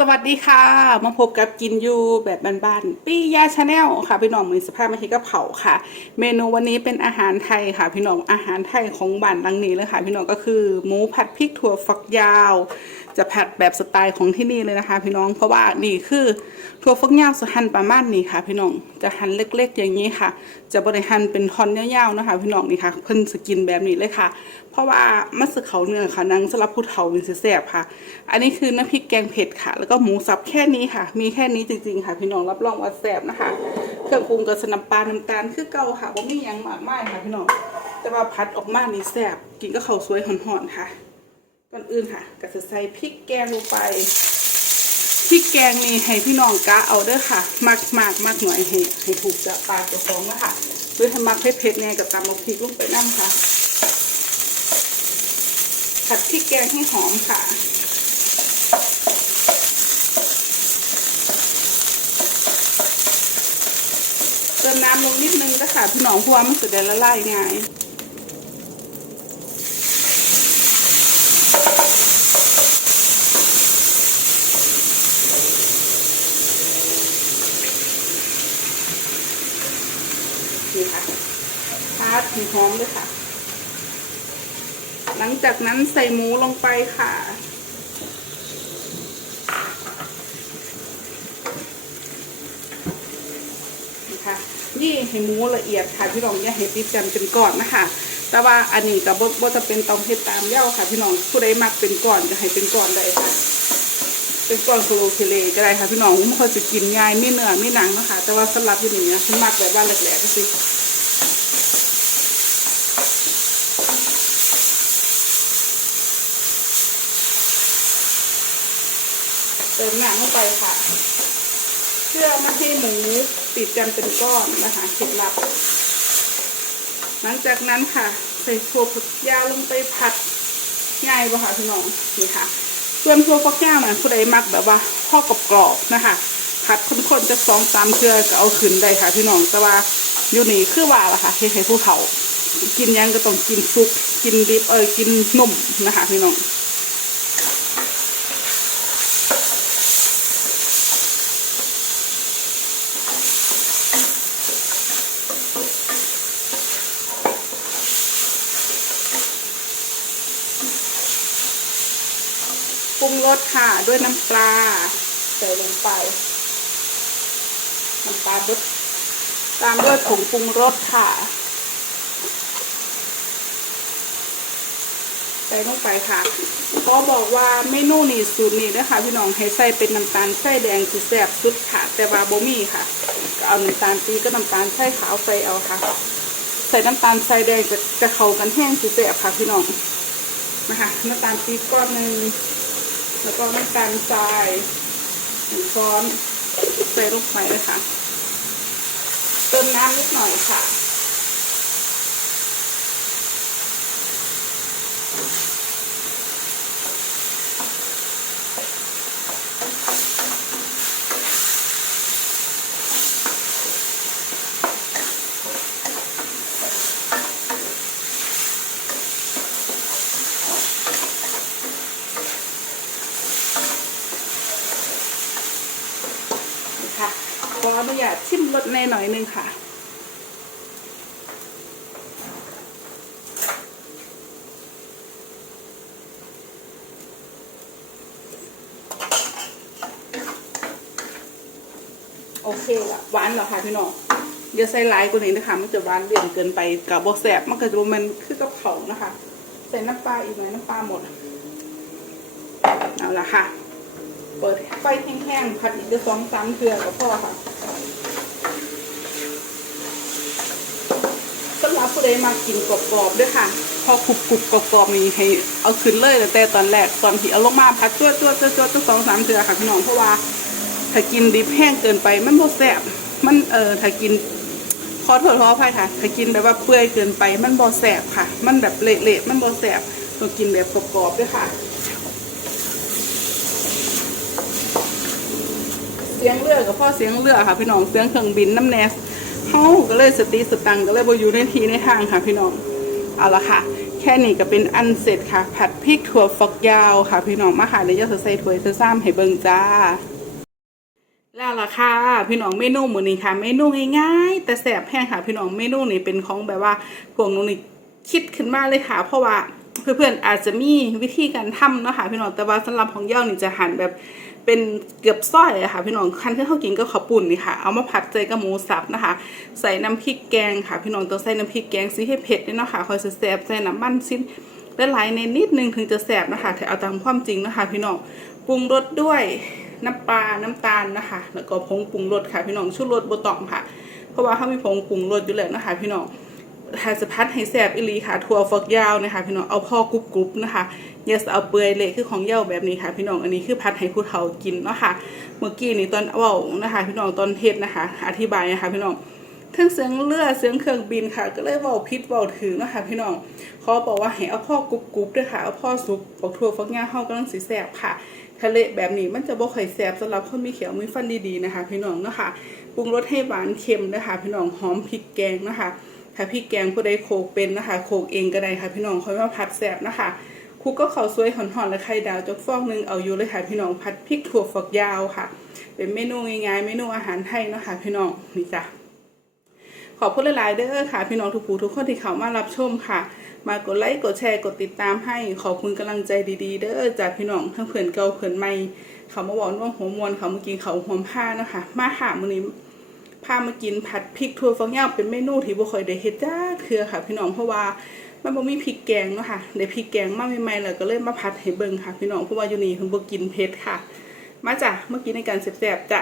สวัสดีค่ะ มาพบกับกินยูแบบบ้านๆปี้ยาชาแนลค่ะพี่น้องมือสภาพมาเฮกะเผาค่ะ เมนูวันนี้เป็นอาหารไทยค่ะ พี่น้องอาหารไทยของบ้านหลังนี้เลยค่ะ พี่น้องก็คือหมูผัดพริกถั่วฝักยาว จะผัดแบบสไตล์ของที่นี่เลยนะคะ พี่น้องเพราะว่านี่คือถั่วฝักยาวสหั่นประมาณนี้ค่ะ พี่น้องจะหั่นเล็ก ๆ อย่างนี้ค่ะ จะบริหั่นเป็นท่อนยาวๆนะคะ พี่น้องนี่ค่ะ เพิ่นสกินแบบนี้เลยค่ะ เพราะว่ามัสเขาเนื้อค่ะนังสำหรับผู้เฒ่าเป็นสิแซ่บค่ะ อันนี้คือน้ำพริกแกงเผ็ดค่ะแล้วก็หมูสับแค่นี้ค่ะ มีแค่นี้จริงๆค่ะ พี่น้องรับรองว่าแซ่บนะคะ เครื่องปรุงก็สน้ำปลาน้ำตาลคือเก่าค่ะว่ามียังมากมายค่ะพี่น้อง แต่ว่าพัดออกมานี่แซ่บกินก็ข้าวสวยหอนๆค่ะก่อนอื่นค่ะก็จะใส่พริกแกงลงไปพริกแกงนี่ให้พี่น้องกะเอาเด้อค่ะมักมากมากหน่อยให้ให้ถูกจะปลาจะฟองนะคะหรือถ้ามักเผ็ดๆแน่กับตำเอาพริกลงไปน้ำค่ะผัดพริกแกงให้หอมค่ะ เติมน้ำลงนิดนึงก็ค่ะพี่น้องเพราะว่ามันจะได้ละลายง่ายนี่ค่ะทาดถึงหอมเลยค่ะ หลังจากนั้นใส่หมูลงไปค่ะี่ให้หมูละเอียดค่ะพี่น้องอย่าให้ติดกันเป็นก้อนนะคะแต่ว่าอันนี้กับบจะเป็นต้องเฮ็ดตามเย้าค่ะพี่น้องผู้ใดมักเป็นก้อนก็ให้เป็นก้อนได้ค่ะเป็นก้อนโคโลเคเลก็ได้ค่ะพี่น้องมันเขาจะกินง่ายไม่เนื้อไม่หนังนะคะแต่ว่าสลับที่นี่นะฉันมักแบบว่าแหลกๆก็สิเติมน้ำเข้าไปค่ะ เพื่อไม่ให้หมู ติดกันเป็นก้อนนะคะเคล็ดลับ หลังจากนั้นค่ะ ใส่ถั่วฝักยาวลงไปผัดง่ายป่ะคะพี่น้องนี่ค่ะ ส่วนถั่วฝักยาวนะผู้ใดมักแบบว่าข้อกรอบๆนะคะผัดข้นๆจะสองสามเทือก็เอาขึ้นได้ค่ะ พี่น้องแต่ว่าอยู่นี่คือว่าล่ะค่ะเฮ็ดให้ผู้เฒ่า กินยังก็ต้องกินซุปกินดิบเออกินนุ่มนะคะ พี่น้อง รสค่ะ ด้วยน้ำปลาใส่ลงไป น้ำปลาดดตามด้วยผงปรุงรสค่ะ ใส่ลงไปค่ะเขาบอกว่าเมนูนี้สูตรนี้นะคะพี่น้องให้ใส่เป็นน้ำตาลไส้แดงสีแสบสุดค่ะ แต่ว่าบ่มีค่ะก็เอาน้ำตาลตีก็น้ำตาลไส้ขาวใส่เอาค่ะ ใส่น้ำตาลไส้แดงจะจะเข้ากันแห้งสีแสบค่ะพี่น้องนะคะน้ำตาลปี๊บก้อนหนึ่ง แล้วก็น้ำตาลทรายหนึ่งช้อนใส่ลงไปเลยค่ะ เติมน้ำนิดหน่อยค่ะค่ะขออ นุญาตชิมรสในหน่อยหนึงค่ะ โอเคละหวานเหรอคะพี่น้องเดี๋ยวใส่ลายกว่านี้นะคะมันจะหวานเลี่ยนเกินไปกับบกแสบมันก็จะมันคือกับเขานะคะ ใส่น้ำปลาอีกหน่อยน้ำปลาหมดเอาละค่ะ เปิดไฟแห้งๆผัดอีกสองสามเทือก็พอค่ะสำ หรับผู้ใดมากินกรอบๆด้วยค่ะ พอกรุบกรุบกรอบๆนี่ให้เอาขึ้นเลยแต่ตอนแรกตอนที่เอาลงมาผัดจ้วจ้วจ้วจ้วจ้วสองสามเทือค่ะพี่น้องเพราะว่าถ้ากินดิบแห้งเกินไปมันบ่แซ่บมันเออถ้ากินขอโทษขออภัยค่ะ ถ้ากินแบบว่าเปื่อยเกินไปมันบ่แซ่บค่ะ มันแบบเละๆมันบ่แซ่บต้องกินแบบกรอบๆด้วยค่ะ เสียงเรือกับพ่อเสียงเรือค่ะพี่น้องเสียงเครื่องบินน้ำแนส เฮาก็เลยสติสตังก็เลยบอยู่ในทีในทางค่ะพี่น้องเอาละค่ะ แค่นี้ก็เป็นอันเสร็จค่ะ ผัดพริกถั่วฝักยาวค่ะ พี่น้องมาหาเดี๋ยวจะใส่ถ้วจะซ้ำให้เบิ่งจ้า แล้วล่ะค่ะ พี่น้องเมนูมือนี้ค่ะ เมนูง่ายๆแต่แซ่บแห้งค่ะ พี่น้องเมนูนี้เป็นของแบบว่าพวกนูนี่คิดขึ้นมาเลยค่ะ เพราะว่าเพื่อนๆอาจจะมีวิธีการทำเนาะค่ะพี่น้องแต่ว่าสำหรับของเย่านี่จะหั่นแบบ เป็นเกือบซ้อยอะค่ะพี่น้องคันที่เขากินก็ข้าวปุ่นนี่ค่ะ เอามาผัดใจกับหมูสับนะคะ ใส่น้ำพริกแกงค่ะ พี่น้องต้องใส่น้ำพริกแกงซีให้เผ็ดด้วยนะค่ะคอยแซ่บใส่น้ำมันสิ้นและหลายในนิดนึงถึงจะแซ่บนะคะแต่เอาตามความจริงนะคะ พี่น้องปรุงรสด้วยน้ำปลา น้ำตาลนะคะ แล้วก็ผงปรุงรสค่ะ พี่น้องชูรสบตองค่ะ เพราะว่าเขามีผงปรุงรสอยู่แล้วนะคะ พี่น้อง ถ้าจะพัดให้แซ่บอีหลีค่ะถั่วฝักยาวนะคะพี่น้องเอาพ่อกรุบกรุบๆนะคะอย่าเอาเปื่อยเละคือของเย้าแบบนี้ค่ะ พี่น้องอันนี้คือพัดให้ผู้เฒ่ากินเนาะค่ะเมื่อกี้นี่ตอนเว้านะคะพี่น้องตอนเฮ็ดนะคะ อธิบายนะคะพี่น้องเทั้งเสียงเรือเสียงเครื่องบินค่ะ ก็เลยเว้าพิษเว้าถือเนาะคะพี่น้องเขาบอกว่าให้เอาพ่อกรุบกรุบด้วยค่ะเอาพ่อสุกบอกทั่วฟักงาเฮากำลังสิแซ่บค่ะทะเลแบบนี้มันจะบ่ค่อยแซ่บสำหรับคนมีเขียวมีฟันดีๆนะคะ พี่น้องเนาะค่ะปรุงรสให้หวานเค็มนะคะพี่น้องหอมพริกแกงนะคะ ถ้าพริกแกงผู้ใดโขกเป็นนะคะโขกเองก็ได้ค่ะพี่น้องค่อยมาผัดแซ่บนะคะคุกก็ข้าวสวยหอนๆและไข่ดาวจกฟองหนึงเอาอยู่เลยค่ะพี่น้องผัดพริกถั่วฝักยาวค่ะ เป็นเมนูง่ายๆเมนูอาหารไทยเนาะค่ะพี่น้องนี่จ้ะขอบคุณหลายๆเด้อค่ะ พี่น้องทุกผู้ทุกคนที่เข้ามารับชมค่ะ มากดไลค์กดแชร์กดติดตามให้ขอบคุณกำลังใจดีๆ เด้อจากพี่น้องทั้งเพื่อนเก่าเพื่อนใหม่เขามาบอกว่าหัวมวนเขามากินเขาหอมผ้านะคะมาหามือนี้ พามากินผัดพริกถั่วฟักยาวเป็นเมนูที่บ่ค่อยได้เฮ็ดจ้าเทื่อค่ะ พี่น้องเพราะว่ามันบ่มีพริกแกงเนาะค่ะได้พริกแกงมาใหม่ๆแล้วก็เลยมาผัดให้เบิ่งค่ะ พี่น้องเพราะว่าอยู่นี่เพิ่นบ่กินเผ็ดค่ะ มาจ้ะเมื่อกี้ในการแซ่บๆจ้ะ